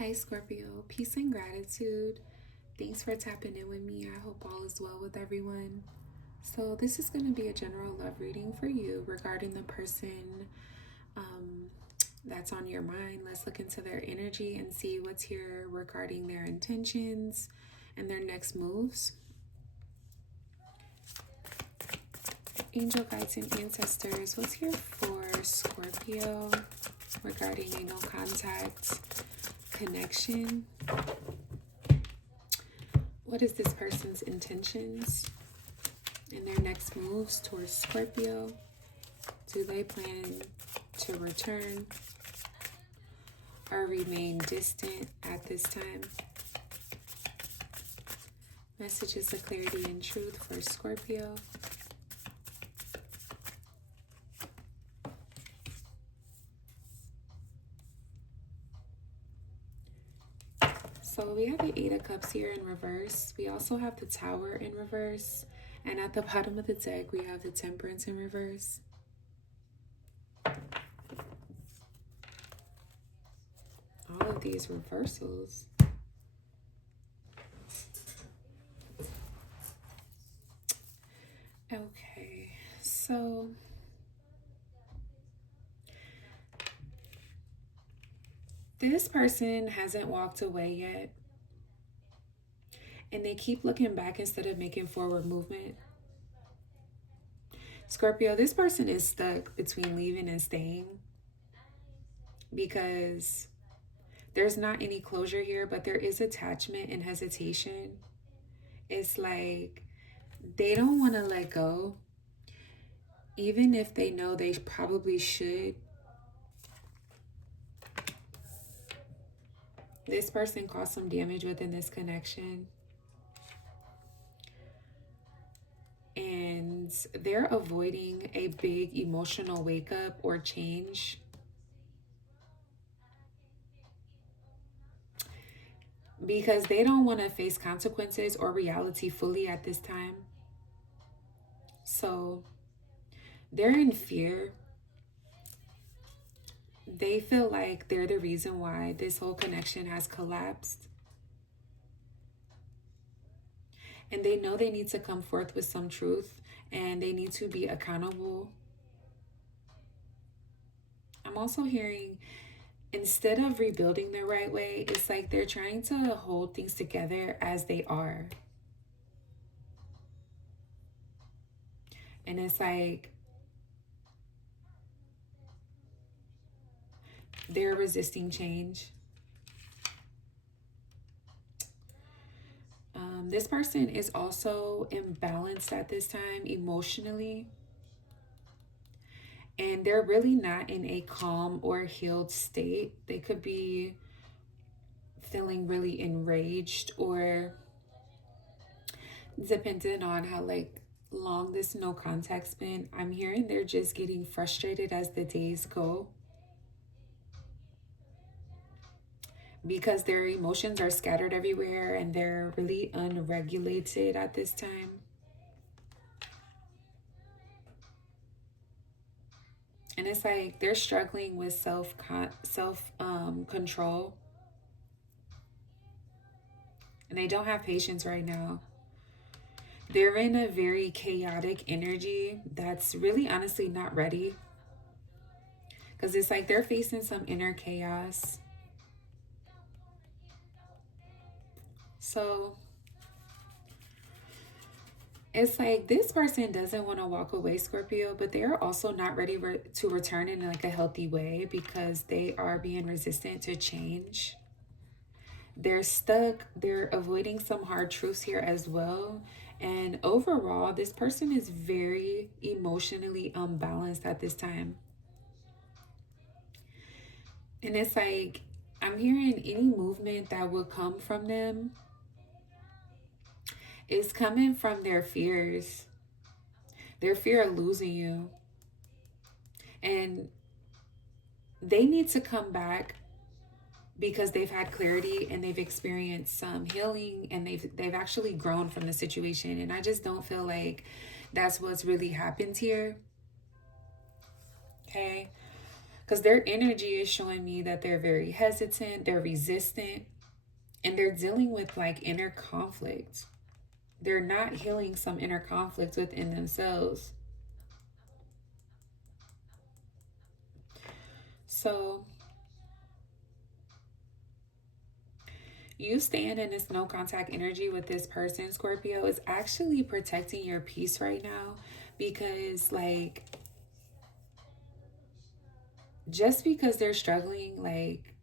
Hi, Scorpio. Peace and gratitude. Thanks for tapping in with me. I hope all is well with everyone. So, this is going to be a general love reading for you regarding the person that's on your mind. Let's look into their energy and see what's here regarding their intentions and their next moves. Angel guides and ancestors, what's here for Scorpio regarding anal contact, connection? What is this person's intentions and their next moves towards Scorpio? Do they plan to return or remain distant at this time? Messages of clarity and truth for Scorpio. So we have the Eight of Cups here in reverse. We also have the Tower in reverse. And at the bottom of the deck, we have the Temperance in reverse. All of these reversals. Okay, so this person hasn't walked away yet. And they keep looking back instead of making forward movement. Scorpio, this person is stuck between leaving and staying because there's not any closure here, but there is attachment and hesitation. It's like they don't want to let go, even if they know they probably should. This person caused some damage within this connection. And they're avoiding a big emotional wake up or change. Because they don't want to face consequences or reality fully at this time. So they're in fear. They feel like they're the reason why this whole connection has collapsed. And they know they need to come forth with some truth and they need to be accountable. I'm also hearing, instead of rebuilding the right way, it's like they're trying to hold things together as they are. And it's like they're resisting change. This person is also imbalanced at this time emotionally. And they're really not in a calm or healed state. They could be feeling really enraged, or depending on how long this no contact's been, I'm hearing they're just getting frustrated as the days go. Because their emotions are scattered everywhere and they're really unregulated at this time. And it's like they're struggling with self control. And they don't have patience right now. They're in a very chaotic energy that's really honestly not ready. Because it's like they're facing some inner chaos. So it's like this person doesn't want to walk away, Scorpio, but they are also not ready to return in like a healthy way because they are being resistant to change. They're stuck. They're avoiding some hard truths here as well. And overall, this person is very emotionally unbalanced at this time. And it's like, I'm hearing any movement that will come from them is coming from their fears. Their fear of losing you. And they need to come back because they've had clarity and they've experienced some healing and they've actually grown from the situation. And I just don't feel like that's what's really happened here. Okay? Because their energy is showing me that they're very hesitant, they're resistant, and they're dealing with like inner conflict. They're not healing some inner conflict within themselves. So you staying in this no contact energy with this person, Scorpio, is actually protecting your peace right now, because like just because they're struggling, like,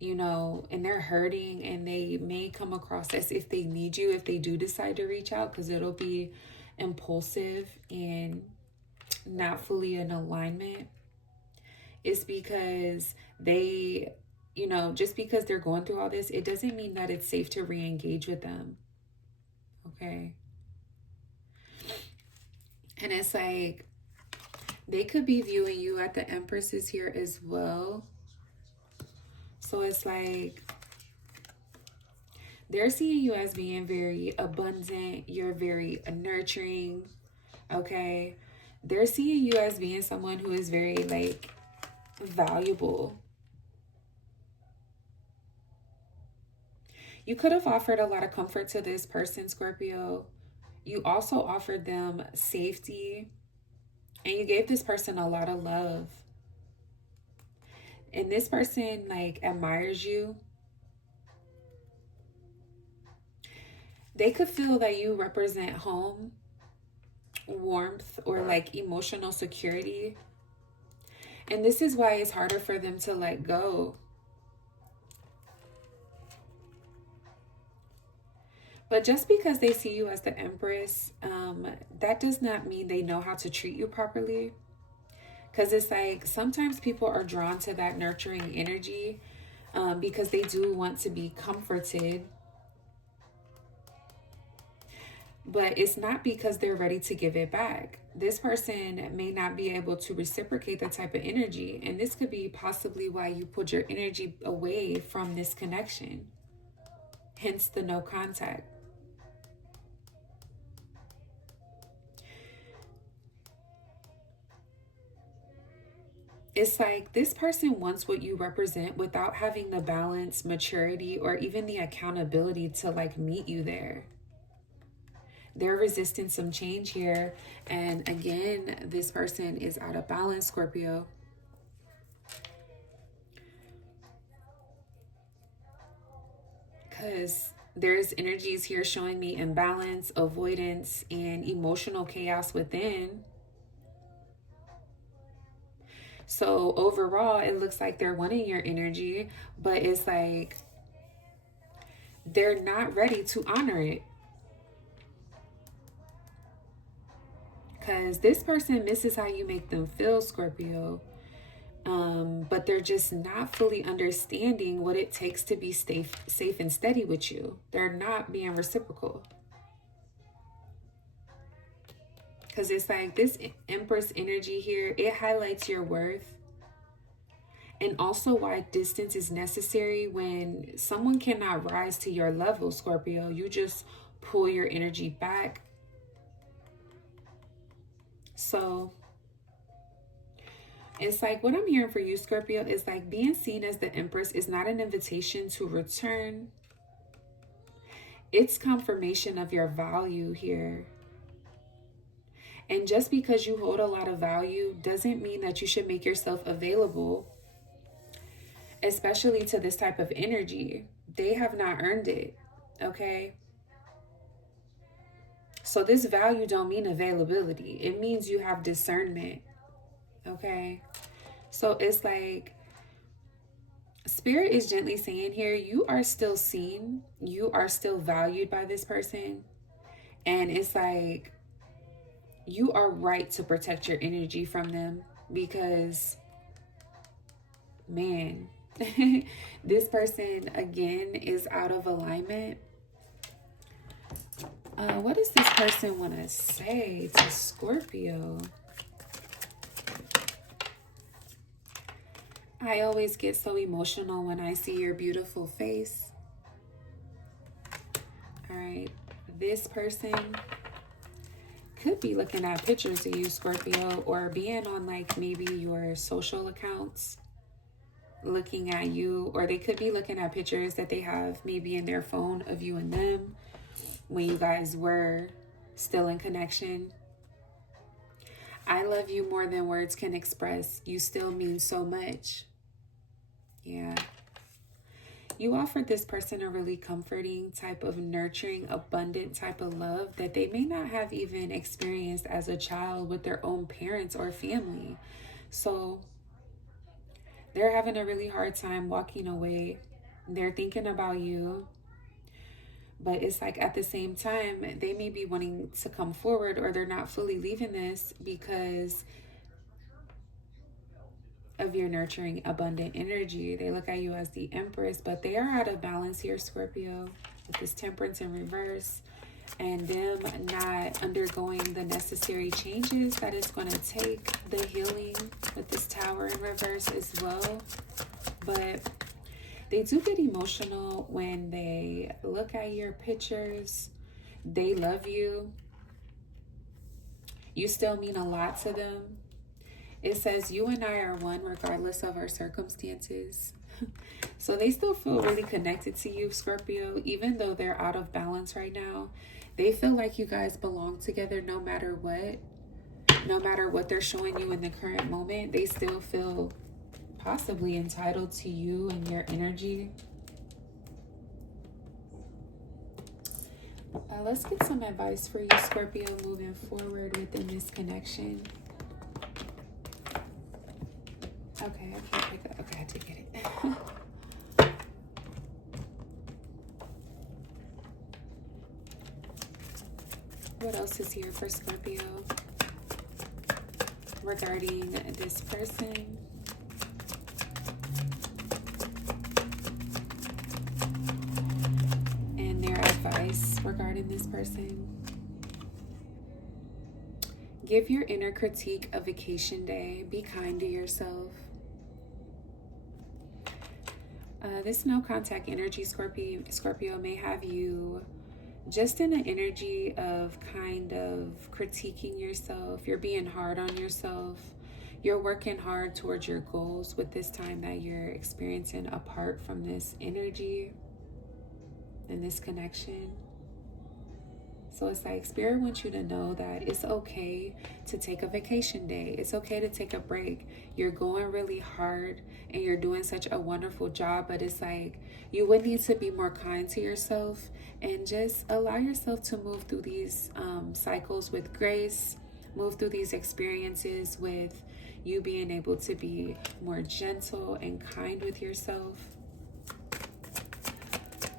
you know, and they're hurting, and they may come across as if they need you if they do decide to reach out, because it'll be impulsive and not fully in alignment. It's because they, you know, just because they're going through all this, it doesn't mean that it's safe to re-engage with them. Okay. And it's like they could be viewing you at the Empresses here as well. So it's like they're seeing you as being very abundant. You're very nurturing. Okay. They're seeing you as being someone who is very like valuable. You could have offered a lot of comfort to this person, Scorpio. You also offered them safety, and you gave this person a lot of love. And this person like admires you. They could feel that you represent home, warmth, or like emotional security. And this is why it's harder for them to let go. But just because they see you as the Empress, that does not mean they know how to treat you properly. Because it's like sometimes people are drawn to that nurturing energy because they do want to be comforted. But it's not because they're ready to give it back. This person may not be able to reciprocate that type of energy. And this could be possibly why you pulled your energy away from this connection. Hence the no contact. It's like this person wants what you represent without having the balance, maturity, or even the accountability to like meet you there. They're resisting some change here. And again, this person is out of balance, Scorpio. Because there's energies here showing me imbalance, avoidance, and emotional chaos within. So overall, it looks like they're wanting your energy, but it's like they're not ready to honor it. Because this person misses how you make them feel, Scorpio. But they're just not fully understanding what it takes to be safe and steady with you. They're not being reciprocal. Because it's like this Empress energy here, it highlights your worth. And also why distance is necessary when someone cannot rise to your level, Scorpio. You just pull your energy back. So it's like what I'm hearing for you, Scorpio, is like being seen as the Empress is not an invitation to return. It's confirmation of your value here. And just because you hold a lot of value doesn't mean that you should make yourself available, especially to this type of energy. They have not earned it, okay? So this value don't mean availability. It means you have discernment, okay? So it's like Spirit is gently saying here, you are still seen. You are still valued by this person. And it's like you are right to protect your energy from them because, man, this person, again, is out of alignment. What does this person want to say to Scorpio? I always get so emotional when I see your beautiful face. All right. This person could be looking at pictures of you, Scorpio, or being on like maybe your social accounts, looking at you, or they could be looking at pictures that they have maybe in their phone of you and them when you guys were still in connection. I love you more than words can express. You still mean so much. Yeah. You offered this person a really comforting type of nurturing, abundant type of love that they may not have even experienced as a child with their own parents or family. So they're having a really hard time walking away. They're thinking about you. But it's like at the same time, they may be wanting to come forward, or they're not fully leaving this because of your nurturing, abundant energy. They look at you as the Empress, but they are out of balance here, Scorpio, with this Temperance in reverse, and them not undergoing the necessary changes that it's going to take, the healing with this Tower in reverse as well. But they do get emotional when they look at your pictures. They love you. You still mean a lot to them. It says you and I are one regardless of our circumstances. So they still feel really connected to you, Scorpio, even though they're out of balance right now. They feel like you guys belong together no matter what. No matter what they're showing you in the current moment, they still feel possibly entitled to you and your energy. Let's get some advice for you, Scorpio, moving forward within this connection. Okay, I can't pick up. Okay, I did get it. What else is here for Scorpio regarding this person? And their advice regarding this person. Give your inner critique a vacation day. Be kind to yourself. This no contact energy, Scorpio, may have you just in an energy of kind of critiquing yourself. You're being hard on yourself. You're working hard towards your goals with this time that you're experiencing apart from this energy and this connection. So it's like Spirit wants you to know that it's okay to take a vacation day. It's okay to take a break. You're going really hard and you're doing such a wonderful job, but it's like you would need to be more kind to yourself and just allow yourself to move through these cycles with grace, move through these experiences with you being able to be more gentle and kind with yourself.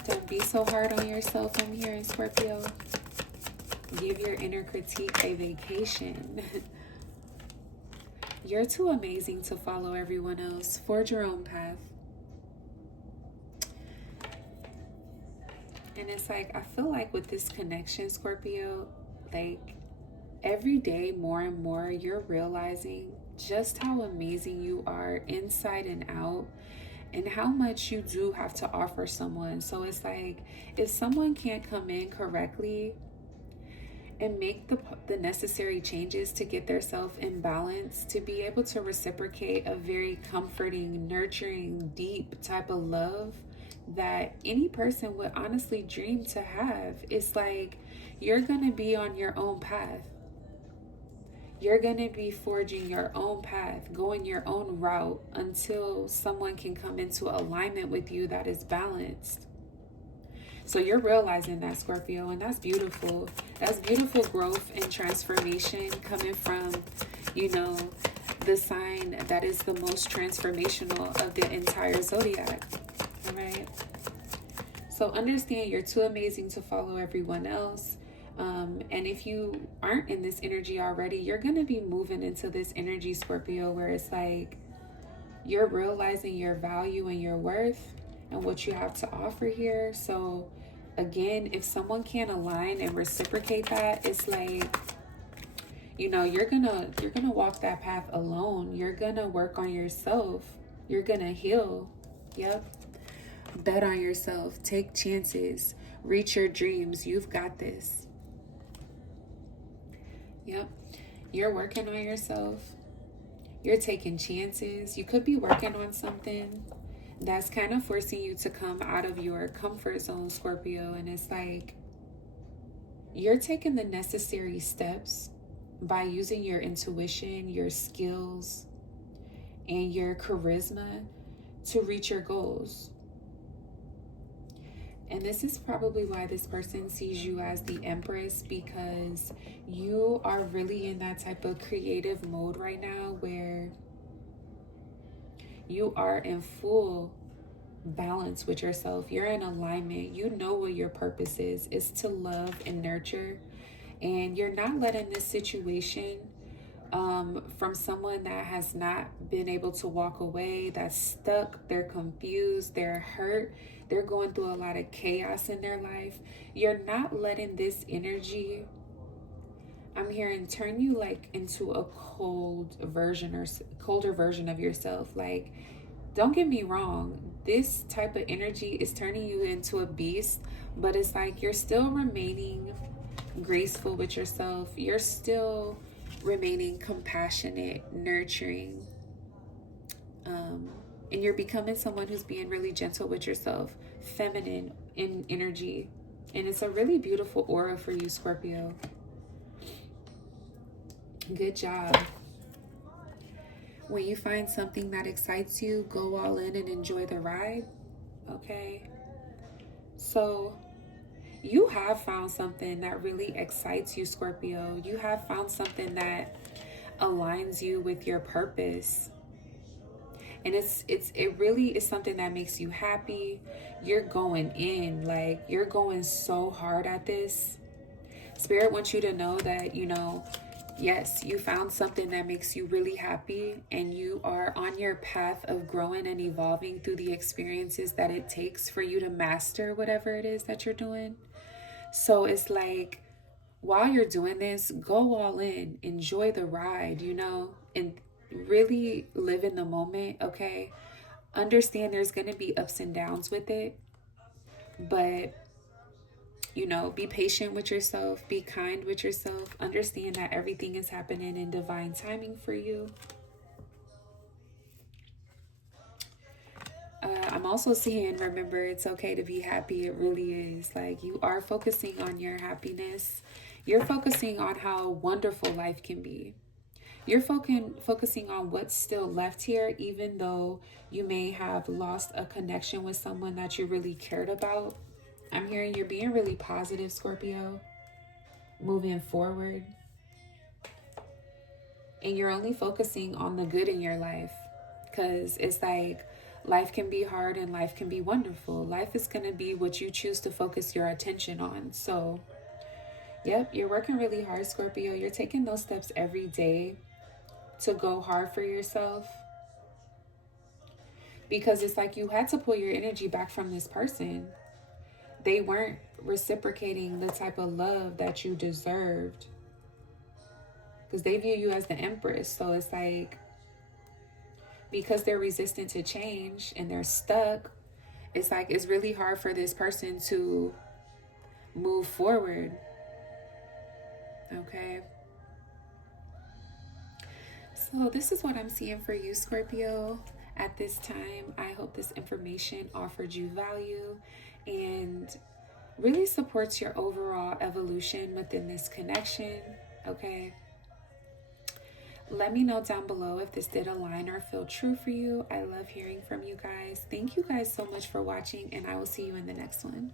Don't be so hard on yourself, I'm hearing, Scorpio. Give your inner critique a vacation. You're too amazing to follow everyone else. Forge your own path. And it's like, I feel like with this connection, Scorpio, like every day more and more, you're realizing just how amazing you are inside and out, and how much you do have to offer someone. So it's like, if someone can't come in correctly and make the necessary changes to get themselves in balance, to be able to reciprocate a very comforting, nurturing, deep type of love that any person would honestly dream to have, it's like you're going to be on your own path. You're going to be forging your own path, going your own route until someone can come into alignment with you that is balanced. So you're realizing that, Scorpio, and that's beautiful. That's beautiful growth and transformation coming from, you know, the sign that is the most transformational of the entire zodiac. All right. So understand you're too amazing to follow everyone else. And if you aren't in this energy already, you're going to be moving into this energy, Scorpio, where it's like you're realizing your value and your worth and what you have to offer here. So again, if someone can't align and reciprocate that, it's like, you know, you're gonna walk that path alone. You're gonna work on yourself. You're gonna heal. Yep. Bet on yourself. Take chances. Reach your dreams. You've got this. Yep. You're working on yourself. You're taking chances. You could be working on something that's kind of forcing you to come out of your comfort zone, Scorpio. And it's like you're taking the necessary steps by using your intuition, your skills, and your charisma to reach your goals. And this is probably why this person sees you as the Empress, because you are really in that type of creative mode right now where you are in full balance with yourself. You're in alignment. You know what your purpose is. It's to love and nurture. And you're not letting this situation from someone that has not been able to walk away, that's stuck, they're confused, they're hurt, they're going through a lot of chaos in their life. You're not letting this energy, I'm hearing, turn you like into a cold version or colder version of yourself. Like, don't get me wrong, this type of energy is turning you into a beast, but it's like you're still remaining graceful with yourself. You're still remaining compassionate, nurturing, and you're becoming someone who's being really gentle with yourself, feminine in energy. And it's a really beautiful aura for you, Scorpio. Good job. When you find something that excites you, go all in and enjoy the ride. Okay? So, you have found something that really excites you, Scorpio. You have found something that aligns you with your purpose. And it really is something that makes you happy. You're going in, like you're going so hard at this. Spirit wants you to know that, yes, you found something that makes you really happy, and you are on your path of growing and evolving through the experiences that it takes for you to master whatever it is that you're doing. So it's like, while you're doing this, go all in, enjoy the ride, and really live in the moment, okay? Understand there's going to be ups and downs with it, but be patient with yourself, be kind with yourself, understand that everything is happening in divine timing for you. I'm also seeing, remember, it's okay to be happy. It really is. Like, you are focusing on your happiness. You're focusing on how wonderful life can be. You're focusing on what's still left here, even though you may have lost a connection with someone that you really cared about. I'm hearing you're being really positive, Scorpio, moving forward. And you're only focusing on the good in your life, because it's like life can be hard and life can be wonderful. Life is going to be what you choose to focus your attention on. So, yep, you're working really hard, Scorpio. You're taking those steps every day to go hard for yourself, because it's like you had to pull your energy back from this person. They weren't reciprocating the type of love that you deserved, because they view you as the Empress. So it's like, because they're resistant to change and they're stuck, it's like it's really hard for this person to move forward. Okay? So this is what I'm seeing for you, Scorpio, at this time. I hope this information offered you value and really supports your overall evolution within this connection. Okay? Let me know down below if this did align or feel true for you. I love hearing from you guys. Thank you guys so much for watching, and I will see you in the next one.